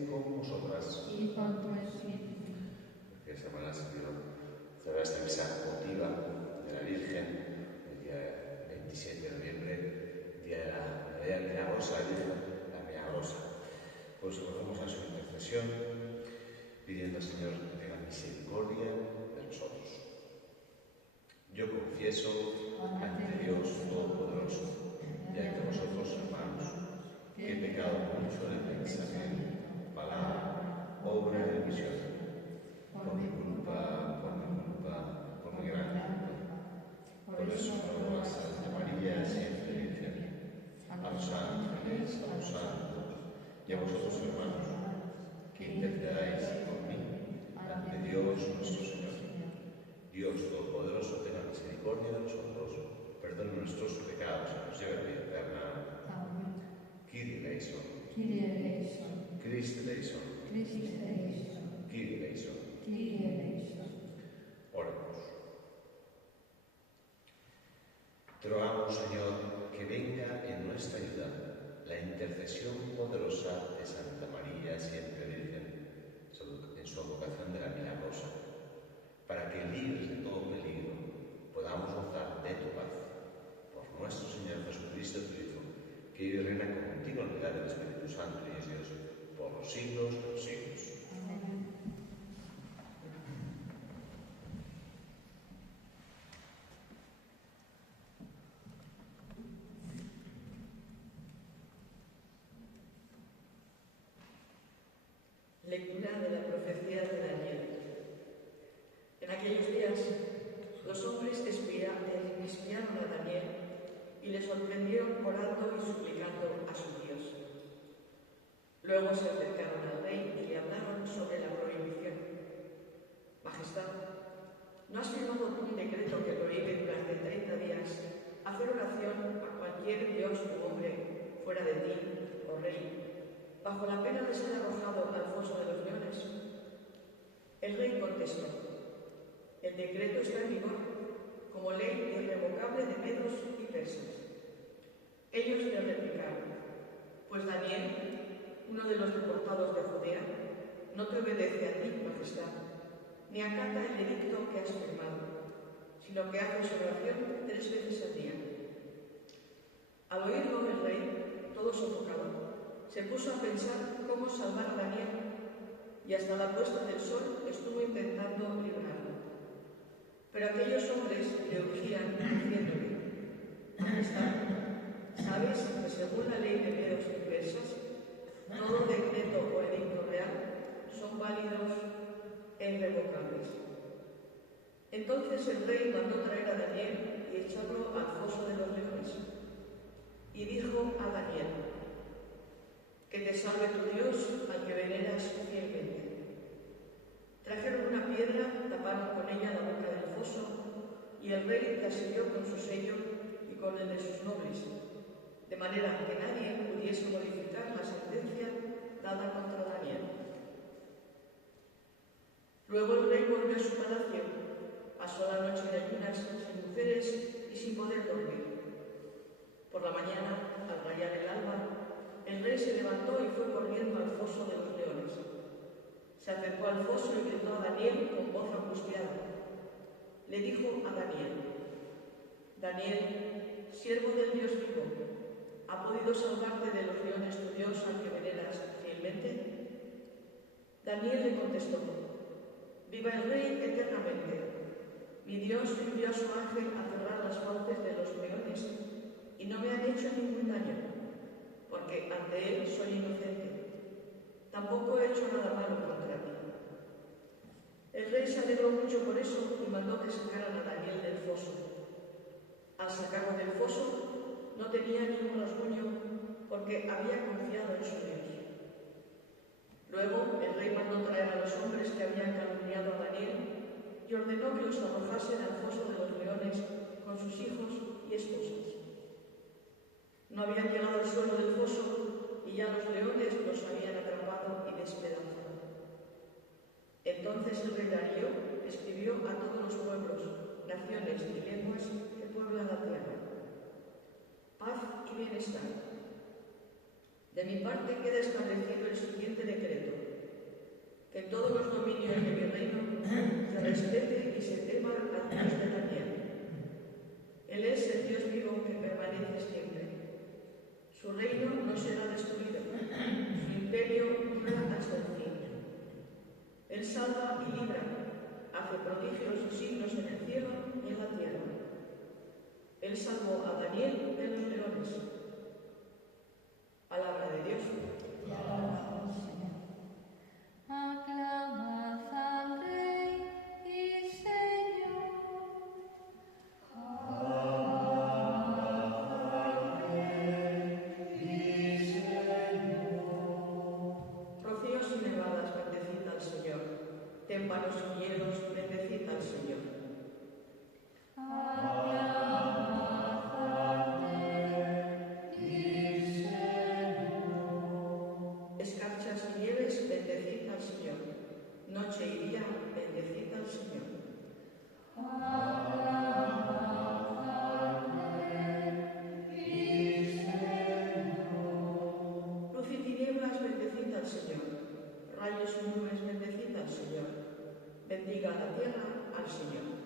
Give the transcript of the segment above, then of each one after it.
esté con vosotras. Y con tu espíritu. Que esta semana se celebra esta misa votiva de la Virgen, el día 27 de noviembre, día de la Medalla Milagrosa, la Virgen, la Milagrosa. Pues recogemos a su intercesión, pidiendo al Señor que tenga misericordia de nosotros. Yo confieso ante Dios Todopoderoso y ante vosotros, hermanos, que he pecado mucho en pensamiento, palabra, obra y omisión, por mi culpa, por mi gran culpa. Por eso ruego a Santa María, siempre Virgen, a los ángeles, a los santos y a vosotros, hermanos, que intercedáis por mí ante Dios nuestro Señor. Dios Todopoderoso tenga misericordia de nosotros, perdone nuestros pecados y nos lleve a la vida eterna. Amén. Kyrie eleison, Kyrie eleison. Christe eleison, Christe eleison. Kyrie eleison. Kyrie eleison. Oremos. Te rogamos, Señor, que venga en nuestra ayuda la intercesión poderosa de Santa María, siempre Virgen, en su advocación de la Milagrosa, para que, libres de todo peligro, podamos gozar de tu paz. Por nuestro Señor Jesucristo, tu Hijo, que vive y reina contigo en la unidad del Espíritu Santo y es Dios, por los siglos de los siglos. Amén. Lectura de la profecía de Daniel. En aquellos días, los hombres espiaron a Daniel y le sorprendieron orando y suplicando a su Dios. Luego se acercaron al rey y le hablaron sobre la prohibición. Majestad, ¿no has firmado tú un decreto que prohíbe durante 30 días hacer oración a cualquier dios u hombre fuera de ti, oh rey, bajo la pena de ser arrojado al foso de los leones? El rey contestó: el decreto está en vigor, como ley irrevocable de medos y persas. Ellos le replicaron: pues Daniel, uno de los deportados de Judea, no te obedece a ti, majestad, ni acata el edicto que has firmado, sino que hace su oración 3 veces al día. Al oírlo, el rey, todo sofocado, se puso a pensar cómo salvar a Daniel y hasta la puesta del sol estuvo intentando librarlo. Pero aquellos hombres le urgían diciéndole: Majestad, ¿sabes que según la ley de medos y persas, todo decreto o edicto real son válidos e irrevocables? Entonces el rey mandó traer a Daniel y echarlo al foso de los leones. Y dijo a Daniel: que te salve tu Dios, al que veneras fielmente. Trajeron una piedra, taparon con ella la boca del foso, y el rey la selló con su sello y con el de sus nobles, de manera que nadie pudiese modificar la sentencia dada contra Daniel. Luego el rey volvió a su palacio, pasó la noche de ayunas, sin mujeres y sin poder dormir. Por la mañana, al rayar el alba, el rey se levantó y fue corriendo al foso de los leones. Se acercó al foso y gritó a Daniel con voz angustiada. Le dijo a Daniel: Daniel, siervo del Dios vivo, ¿ha podido salvarte de los leones tu Dios al que veneras fielmente? Daniel le contestó: viva el rey eternamente. Mi Dios envió a su ángel a cerrar las fauces de los leones y no me han hecho ningún daño, porque ante él soy inocente. Tampoco he hecho nada malo contra ti. El rey se alegró mucho por eso y mandó que sacaran a Daniel del foso. Al sacarlo del foso, no tenía ningún rasguño, porque había confiado en su Dios. Luego el rey mandó traer a los hombres que habían calumniado a Daniel y ordenó que los arrojasen al foso de los leones con sus hijos y esposas. No habían llegado al suelo del foso y ya los leones los habían atrapado y despedazado. Entonces el rey Darío escribió a todos los pueblos, naciones y lenguas que pueblan la tierra: paz y bienestar. De mi parte queda establecido el siguiente decreto: que en todos los dominios de mi reino se respete y se tema al Dios de Daniel. Él es el Dios vivo que permanece siempre. Su reino no será destruido, su imperio dura hasta el fin. Él salva y libra, hace prodigios y signos en el cielo y en la tierra. Él salvó a Daniel de los leones. Palabra de Dios. Te alabamos, Señor. Aclamad al Rey y Señor. Rocíos y nevadas, bendecid al Señor. Témpanos y hielos, bendecid al Señor. Escarchas y nieves, bendecid al Señor. Noche y día, bendecid al Señor. Luz y tinieblas, bendecid al Señor. Rayos y nubes, bendecid al Señor. Bendiga la tierra al Señor.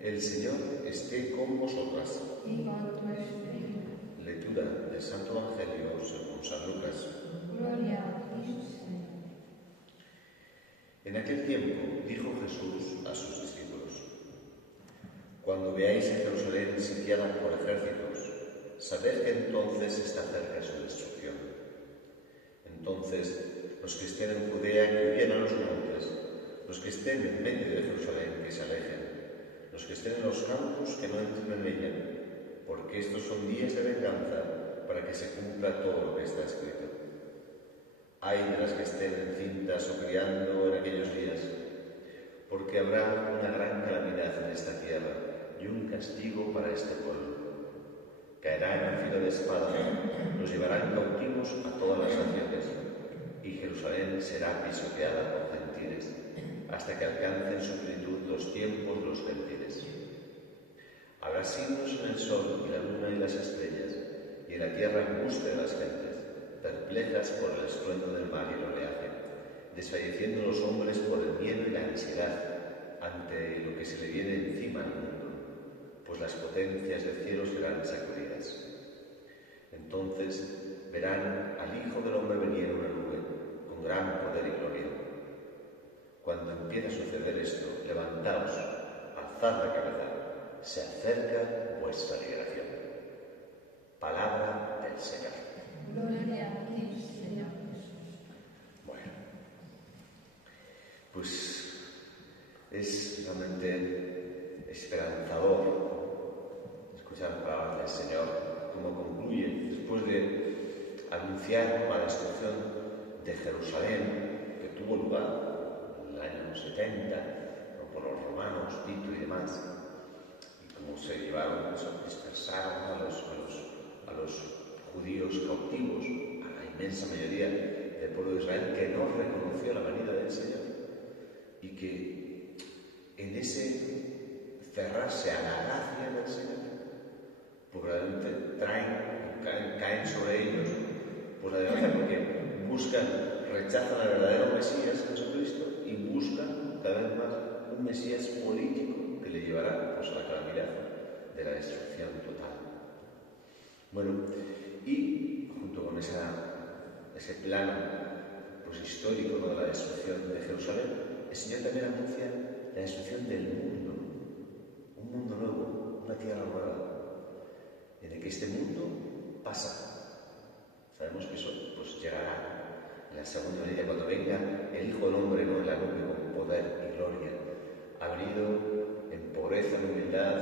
El Señor esté con vosotras. Y con tu espíritu. Lectura del Santo Evangelio según San Lucas. Gloria a ti, Señor. En aquel tiempo dijo Jesús a sus discípulos: Cuando veáis a Jerusalén sitiada por ejércitos, sabed que entonces está cerca su destrucción. Entonces, los que estén en Judea que huyan a los montes, los que estén en medio de Jerusalén que se alejen, los que estén en los campos que no entren en ella, porque estos son días de venganza para que se cumpla todo lo que está escrito. Ay de las que estén encintas o criando en aquellos días, porque habrá una gran calamidad en esta tierra y un castigo para este pueblo. Caerán en filo de espada, los llevarán cautivos a todas las naciones, y Jerusalén será pisoteada por gentiles, hasta que alcancen su plenitud los tiempos los gentiles. Habrá signos en el sol y la luna y las estrellas, y en la tierra angustia de las gentes, perplejas por el estruendo del mar y el oleaje, desfalleciendo los hombres por el miedo y la ansiedad ante lo que se le viene encima al mundo, pues las potencias del cielo serán sacudidas. Entonces verán al Hijo del Hombre venir en una nube, con gran poder y gloria. Cuando empiece a suceder esto, levantaos, alzad la cabeza, se acerca vuestra liberación. Palabra del Señor. Gloria a ti, Señor Jesús. Bueno, pues es realmente esperanzador escuchar palabras del Señor, como concluye después de anunciar la destrucción de Jerusalén, que tuvo lugar en el año 70, por los romanos, Tito y demás, y cómo se llevaron, dispersaron a los judíos cautivos, a la inmensa mayoría del pueblo de Israel que no reconoció la venida del Señor, y que en ese cerrarse a la gracia del Señor, pues realmente caen sobre ellos pues la desgracia, porque rechazan al verdadero Mesías, Jesucristo, y buscan cada vez más un Mesías político que le llevará pues, a la calamidad de la destrucción total. Bueno, y junto con ese plano pues, histórico, ¿no?, de la destrucción de Jerusalén, el Señor también anuncia la destrucción del mundo, un mundo nuevo, una tierra nueva, en el que este mundo pasa. Sabemos que eso pues, llegará en la segunda venida, cuando venga el Hijo del Hombre, ¿no?, en la nube con poder y gloria. Ha venido en pobreza, en humildad,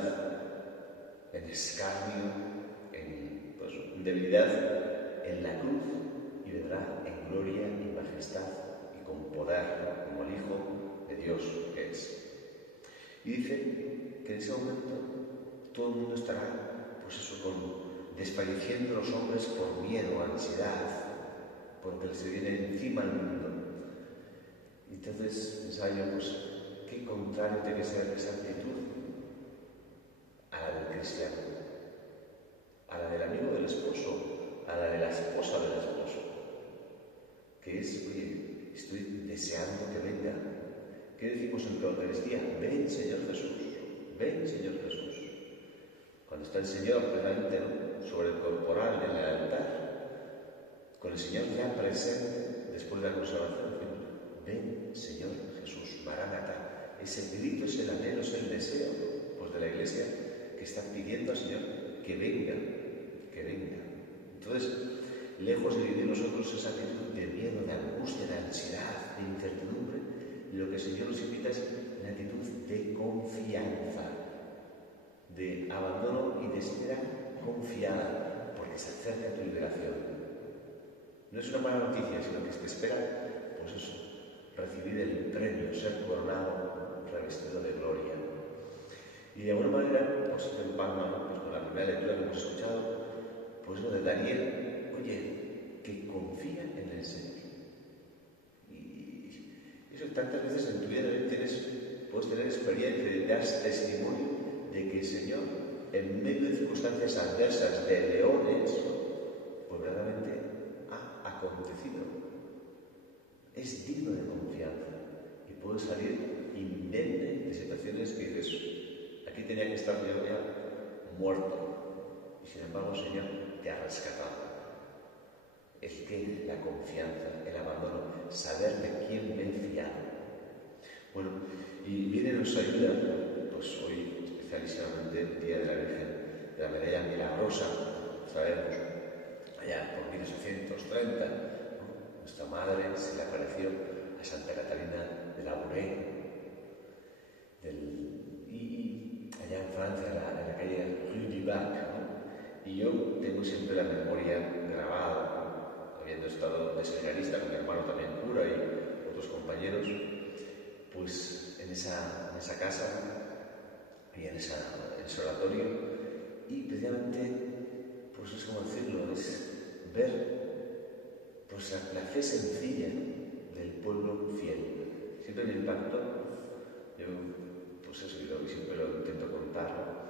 en escarnio, en debilidad, en la cruz, y vendrá en gloria y majestad y con poder, ¿no?, como el Hijo de Dios que es. Y dice que en ese momento todo el mundo estará pues eso, desfalleciendo los hombres por miedo, ansiedad, porque se viene encima el mundo. Entonces pensaba yo, pues, qué contrario tiene que ser esa actitud a la del cristiano, a la del amigo del esposo, a la de la esposa del esposo, que es, oye, estoy deseando que venga. ¿Qué decimos en la Eucaristía? Ven, Señor Jesús, ven, Señor Jesús. Cuando está el Señor precisamente, ¿no?, sobre el corporal en el altar, con el Señor ya presente después de la consagración, ven, Señor Jesús, Maranatha. Ese grito, es el anhelo, es el deseo, pues, de la Iglesia, que está pidiendo al Señor que venga, que venga. Entonces, lejos de vivir nosotros esa actitud de miedo, de angustia, de ansiedad, de incertidumbre, lo que el Señor nos invita es la actitud de confianza, de abandono y de espera confiada, porque se acerca tu liberación. No es una mala noticia, sino que te espera, pues eso, recibir el premio, ser coronado, revestido de gloria. Y de alguna manera, pues en Palma, pues con la primera lectura que hemos escuchado, pues lo de Daniel, oye, que confía en el Señor. Y eso tantas veces en tu vida puedes tener experiencia de dar testimonio de que el Señor, en medio de circunstancias adversas, de leones, pues verdaderamente ha acontecido. Es digno de confianza y puede salir indemne de situaciones que dices, aquí tenía que estar yo ya muerto, y sin embargo, Señor, te ha rescatado. El que, la confianza, el abandono, saber de quién me he fiado. Bueno, y viene nos ayuda, pues hoy especialísimamente el Día de la Virgen de la Medalla Milagrosa, sabemos, allá por 1830, ¿no?, nuestra madre se le apareció a Santa Catalina de Labouré, y allá en Francia, en la calle Rue du Bac, ¿no? Y yo tengo siempre la memoria grabada, ¿no?, habiendo estado de seminarista con mi hermano también cura y otros compañeros, pues en esa casa y en ese oratorio, y precisamente, pues es como decirlo, es ver, pues la fe sencilla del pueblo fiel. Siempre me impactó, yo, pues eso, y siempre lo intento contar, ¿no?,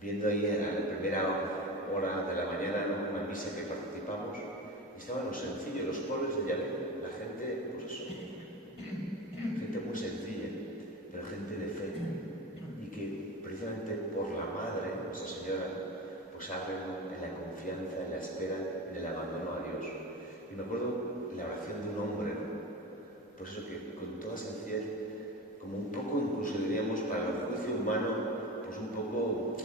viendo ahí a la primera hora de la mañana, ¿no?, una misa que participamos, y estaban los sencillos, los pobres de Yahvé, la gente, pues eso, gente muy sencilla, pero gente de fe, y que precisamente por la Madre, Nuestra Señora, pues abren en la confianza, en la espera, en el abandono a Dios. Y me acuerdo la oración de un hombre, pues eso, que con toda sencillez, como un poco, incluso diríamos, para el juicio humano, pues un poco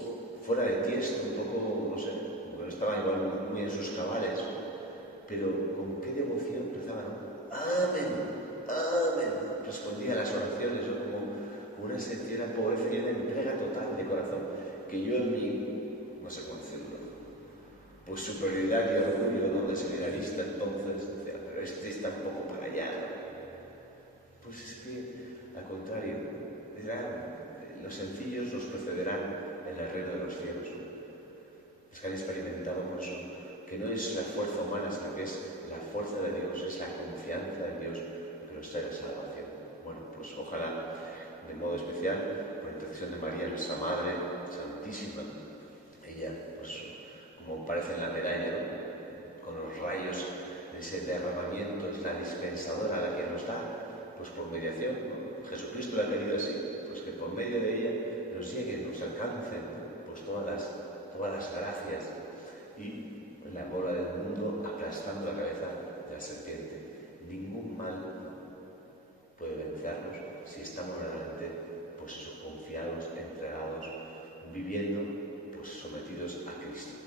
fuera de tiesto, un poco, no sé, bueno, estaba igual muy en sus cabales, pero con qué devoción rezaba, ¿no? ¡Amén! ¡Amén! Respondía a las oraciones, ¿no?, como una sencilla pobreza y una entrega total de corazón, que yo en mí, no sé cómo decirlo, pues superioridad y orgullo, ¿no?, de seminarista, entonces decía, pero este está un poco para allá. Pues es que, al contrario, los sencillos nos precederán en el reino de los cielos. Es que han experimentado por eso, que no es la fuerza humana, sino que es la fuerza de Dios, es la confianza en Dios que nos trae la salvación. Bueno, pues ojalá, de modo especial, por intercesión de María, nuestra Madre Santísima, ella, pues como parece en la medalla, ¿no?, con los rayos de ese derramamiento, es la dispensadora a la que nos da, pues por mediación, ¿no? Jesucristo la ha querido así, pues que por medio de ella nos lleguen, nos alcancen, pues todas las gracias, y la bola del mundo aplastando la cabeza de la serpiente. Ningún mal puede vencernos si estamos realmente, pues eso, confiados, entregados, viviendo, pues sometidos a Cristo.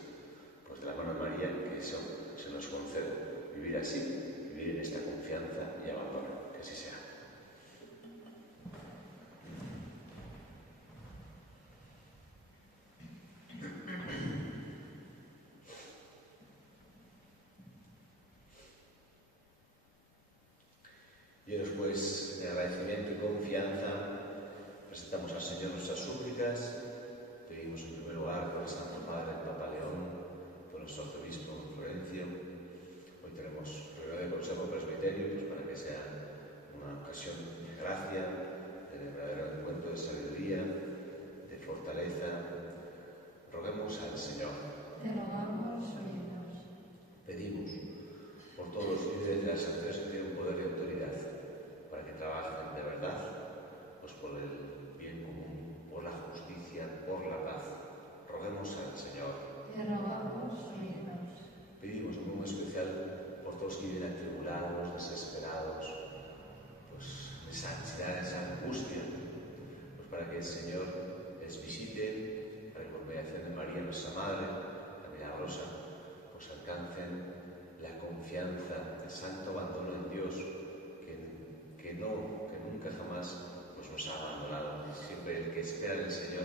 Pues de la mano de María, que eso se nos concede, vivir así, vivir en esta confianza y abandono. Que así sea. Y después de agradecimiento y confianza, presentamos al Señor nuestras súplicas, pedimos en primer lugar por el Santo Padre, el Papa León, nuestro arzobispo Florencio. Hoy tenemos reunión de Consejo Presbiterio pues para que sea una ocasión de gracia, de verdadero encuentro de sabiduría, de fortaleza. Roguemos al Señor. Te rogamos, oídos. Pedimos por todos los líderes de las sanciones que tienen poder y autoridad, para que trabajen de verdad, pues por el bien común, por la justicia, por la paz. Roguemos al Señor. Te rogamos, oídos. Pedimos en modo especial por todos los que viven atribulados, desesperados, pues esa ansiedad, esa angustia, pues para que el Señor les visite, para que por mediación de María, nuestra Madre, la Milagrosa, pues alcancen la confianza, el santo abandono en Dios, que nunca jamás pues nos ha abandonado. Siempre el que espera en el Señor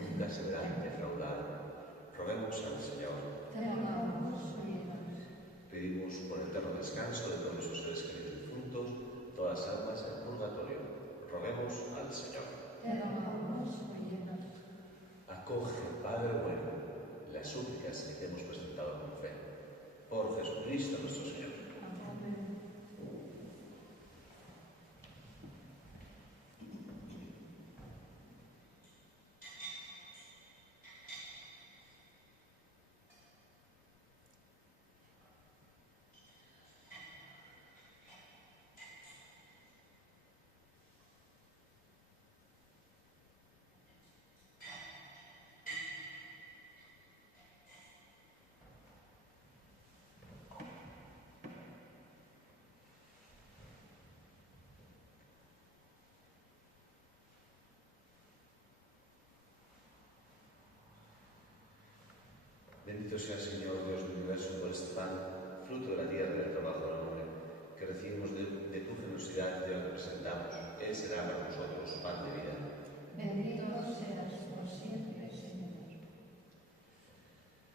nunca se verá defraudado. Roguemos al Señor. Te rogamos, oídos. Pedimos por el eterno descanso de todos los seres queridos difuntos, todas las almas del purgatorio. Roguemos al Señor. Te rogamos, oídos. Acoge, Padre bueno, las súplicas que te hemos presentado con fe. Por Jesucristo nuestro Señor. Amén. Bendito sea el Señor, Dios del universo, por este pan, fruto de la tierra y del trabajo del hombre, que recibimos de tu generosidad y te lo presentamos. Él será para nosotros pan de vida. Bendito seas por siempre, Señor.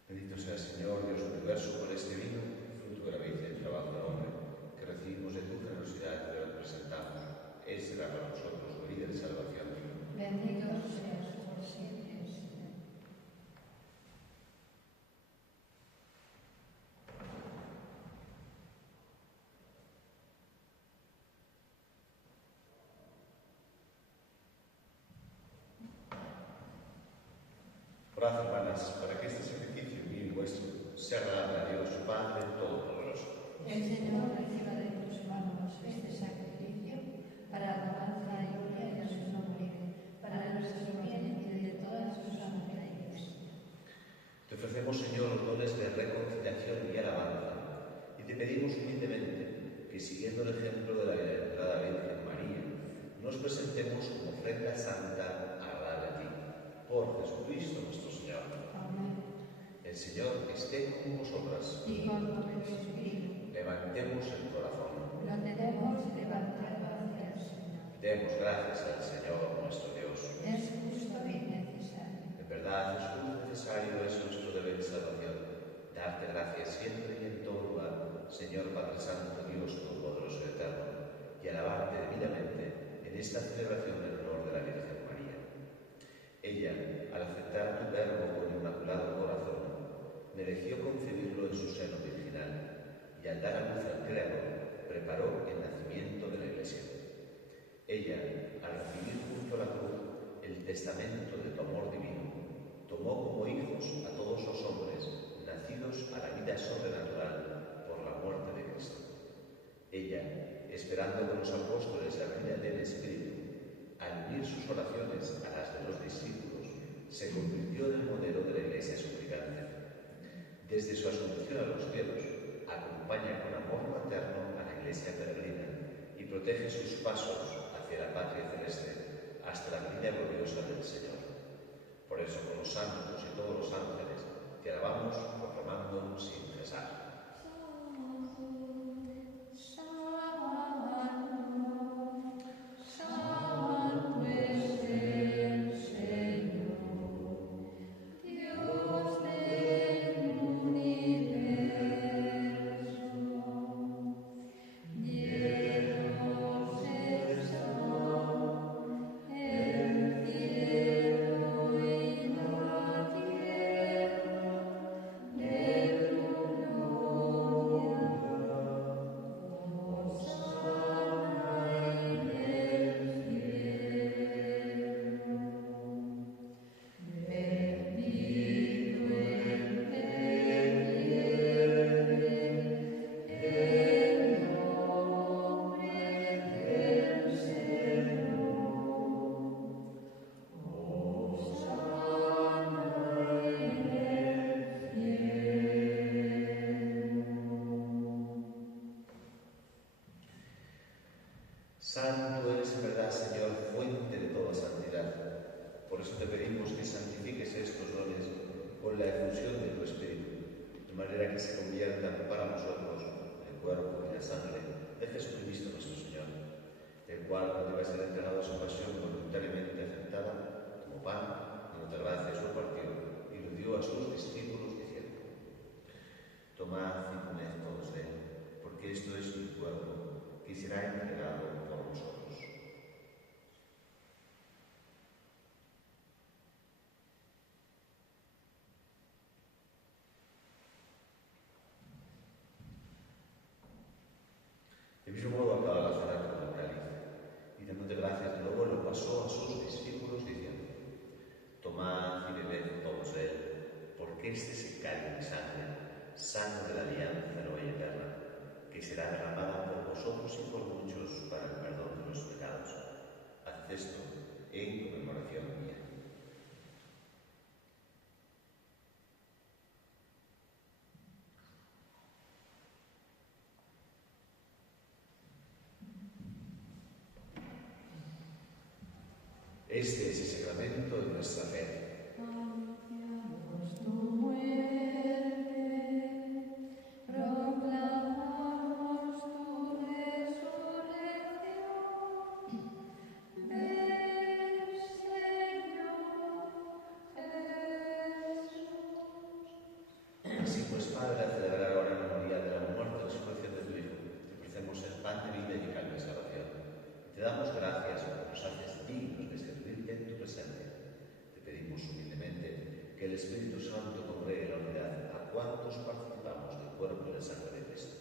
Bendito sea el Señor, Dios del universo, por este vino, fruto de la vida y del trabajo del hombre, que recibimos de tu generosidad y te lo presentamos. Él será para nosotros vida y salvación. Bendito seas por siempre, Señor. Orad, hermanas, para que este sacrificio mío y vuestro sea agradable a Dios, Padre Todopoderoso. El Señor reciba de tus manos este sacrificio para alabanza y gloria de su nombre, para nuestro bien y de toda su santa Iglesia. Te ofrecemos, Señor, los dones de reconciliación y alabanza, y te pedimos humildemente que, siguiendo el ejemplo de la bienaventurada Virgen María, nos presentemos como ofrenda santa agradable a ti. Por Jesucristo nuestro Señor. Amén. El Señor esté con vosotras. Y con tu espíritu, Levantemos el corazón. lo tenemos levantado hacia el Señor. Demos gracias al Señor nuestro Dios. Es justo y necesario. En verdad es justo y necesario, es nuestro deber y salvación. Darte gracias siempre y en todo lugar, Señor Padre Santo, Dios Todopoderoso y Eterno, y alabarte debidamente en esta celebración del honor de la Virgen María. Ella, al aceptar tu verbo con inmaculado corazón, mereció concebirlo en su seno virginal, y al dar a luz al Creador, preparó el nacimiento de la Iglesia. Ella, al recibir junto a la cruz el testamento de tu amor divino, tomó como hijos a todos los hombres nacidos a la vida sobrenatural por la muerte de Cristo. Ella, esperando con los apóstoles la venida del Espíritu, al unir sus oraciones a las de los discípulos, se convirtió en el modelo de la Iglesia suplicante. Desde su asunción a los cielos, acompaña con amor materno a la Iglesia peregrina y protege sus pasos hacia la patria celeste hasta la venida gloriosa del Señor. Por eso, con los santos y todos los ángeles, te alabamos proclamando sin cesar. Tierra, Santo eres en verdad, Señor, fuente de toda santidad. Por eso te pedimos que santifiques estos dones con la efusión de tu Espíritu, de manera que se conviertan para nosotros en el cuerpo y la sangre de Jesucristo nuestro Señor, el cual, cuando iba a ser entregado a su pasión voluntariamente aceptada, tomó pan, dio otra gracias, lo partió y lo dio a sus discípulos diciendo: tomad y comed todos de él, porque esto es mi cuerpo, que será entregado por vosotros. Del mismo modo acaba la cena con el cáliz, y dándote gracias de nuevo lo pasó a sus discípulos diciendo: tomad y bebed todos de él, porque este es el cáliz de mi sangre de la alianza nueva y eterna, que será derramada por vosotros y por muchos para el perdón de los pecados. Haced esto en conmemoración mía. Este es el sacramento de nuestra fe. Anunciamos tu muerte, proclamamos tu resurrección. Ven, Señor Jesús. Así pues, Padre, al celebrar ahora la memoria de la muerte y resurrección de tu Hijo, te ofrecemos el pan de vida y calma y salvación. Te damos gracias porque nos haces dignos de servirte en tu presencia. Te pedimos humildemente que el Espíritu Santo congregue la unidad a cuantos participamos del cuerpo y la sangre de Cristo.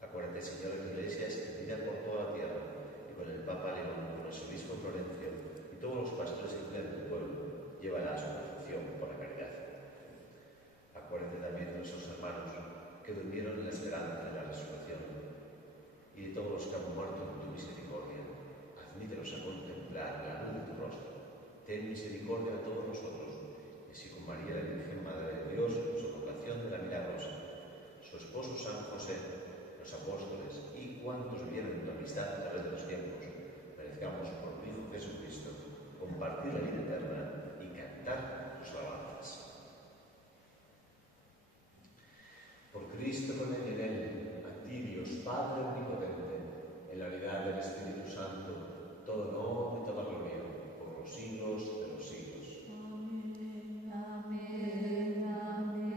Acuérdate, Señor, de la Iglesia extendida por toda la tierra, y con el Papa León, con el obispo Florencio y todos los pastores que cuidan tu pueblo, llévala a su perfección por la caridad. Acuérdate también de nuestros hermanos que durmieron en la esperanza de la resurrección, y de todos los que han muerto en tu misericordia. Admítelos a contemplar la luz de tu rostro. Ten misericordia de todos nosotros, y así con María, la Virgen Madre de Dios, su vocación de la milagrosa, su esposo San José, los apóstoles y cuantos vivieron en tu amistad a través de los tiempos, merezcamos por tu Hijo Jesucristo compartir la vida eterna y cantar tus alabanzas. Por Cristo, con él y en él, a ti, Dios Padre omnipotente, en la unidad del Espíritu Santo, todo honor y toda gloria, por los siglos de los siglos. Amén, amén, amén.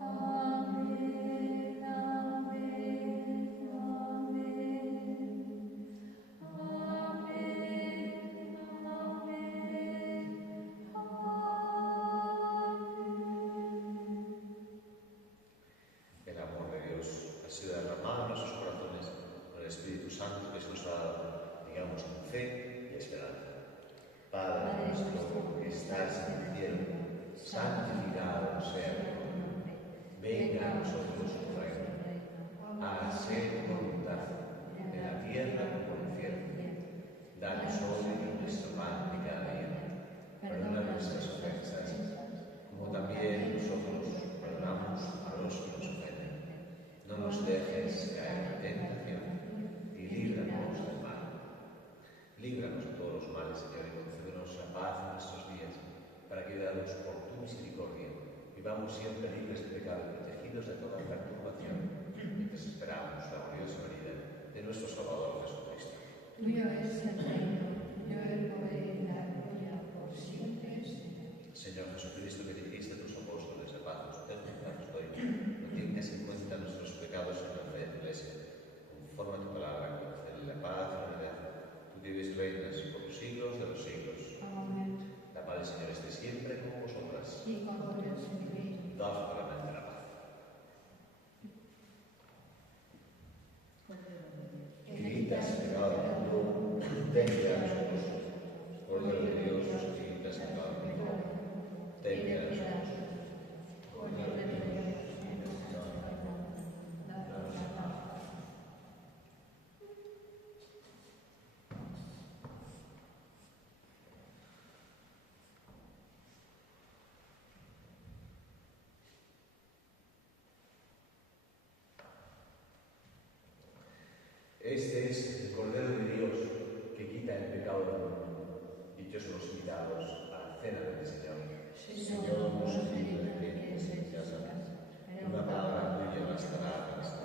Amén, amén, amén. Amén, amén. El amor de Dios ha sido derramado en nuestros corazones por el Espíritu Santo que se nos ha dado, digamos, con fe y esperanza. Padre nuestro que estás en el cielo, santificado sea tu nombre. Venga a nosotros tu reino. Hágase tu voluntad, en la tierra como en el cielo. Danos hoy nuestro pan de cada día. Perdona nuestras ofensas, como también nosotros perdonamos a los que nos ofenden. No nos dejes caer en la tentación y líbranos del mal. Líbranos de todos los males, Señor, y concédenos la paz en nuestros días, para que, dados por tu misericordia, vivamos siempre libres de pecado y protegidos de toda perturbación, mientras esperamos la gloriosa venida de nuestro Salvador Jesucristo. Tuyo es el reino, tuyo el poder y la gloria por siempre, Señor. Señor Jesucristo, que dijiste a tus apóstoles: de paz os dejo, paz os doy, no tengas en cuenta nuestros pecados en la fe de tu Iglesia, conforme a tu palabra, concédele la paz y la unidad. Tú vives y reinas por los siglos de los siglos. Amén. La paz del Señor esté siempre con vosotras. Y con tu espíritu. Daos solamente la paz. Queridas pecado del mundo, ten piedad de nosotros. Cordero de Dios, que quitas el pecado del mundo, ten piedad de nosotros. Cordero de Dios, que quitas el pecado del mundo, danos la paz. Este es el Cordero de Dios que quita el pecado del mundo. Dichosos los invitados a la cena del Señor. Señor, no soy digno de que entres en mi casa, pero una palabra tuya bastará para estar.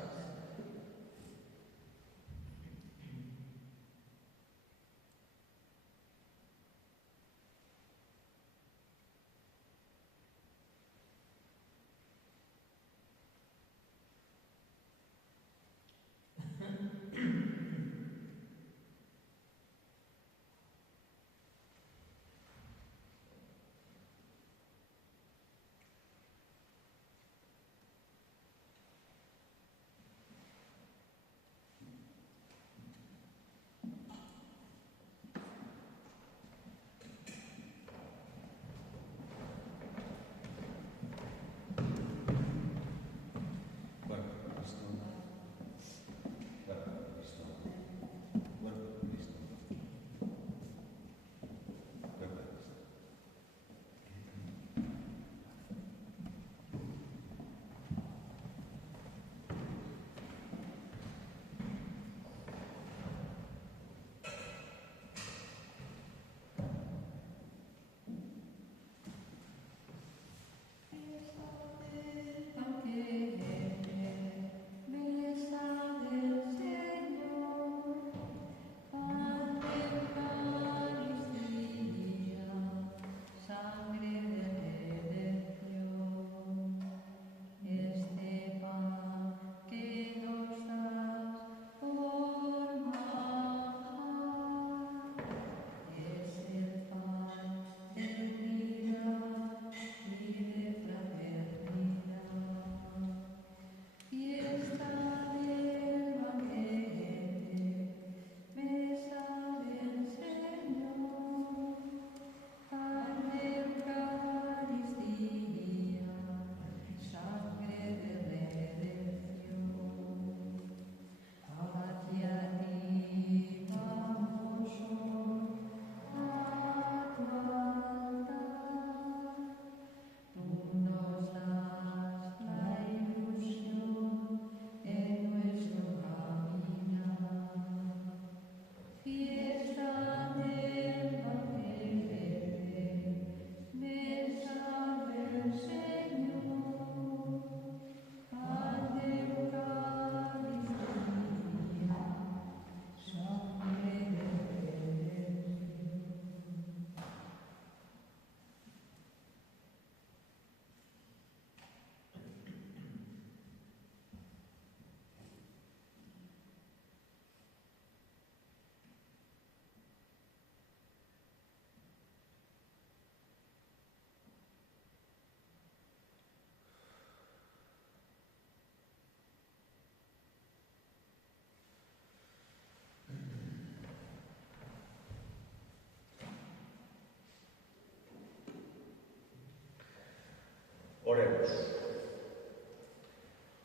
Oremos.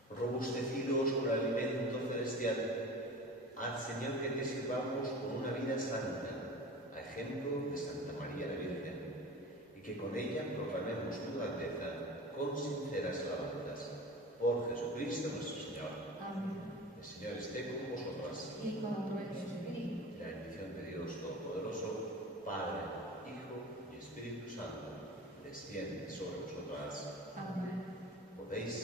Robustecidos con el alimento celestial, haz, Señor, que te sirvamos con una vida santa, a ejemplo de Santa María la Virgen, y que con ella proclamemos tu grandeza con sinceras alabanzas. Por Jesucristo nuestro Señor. Amén. El Señor esté con vosotras. Y con tu espíritu. La bendición de Dios Todopoderoso, Padre, Hijo y Espíritu Santo, desciende sobre vosotras. Amén. Podéis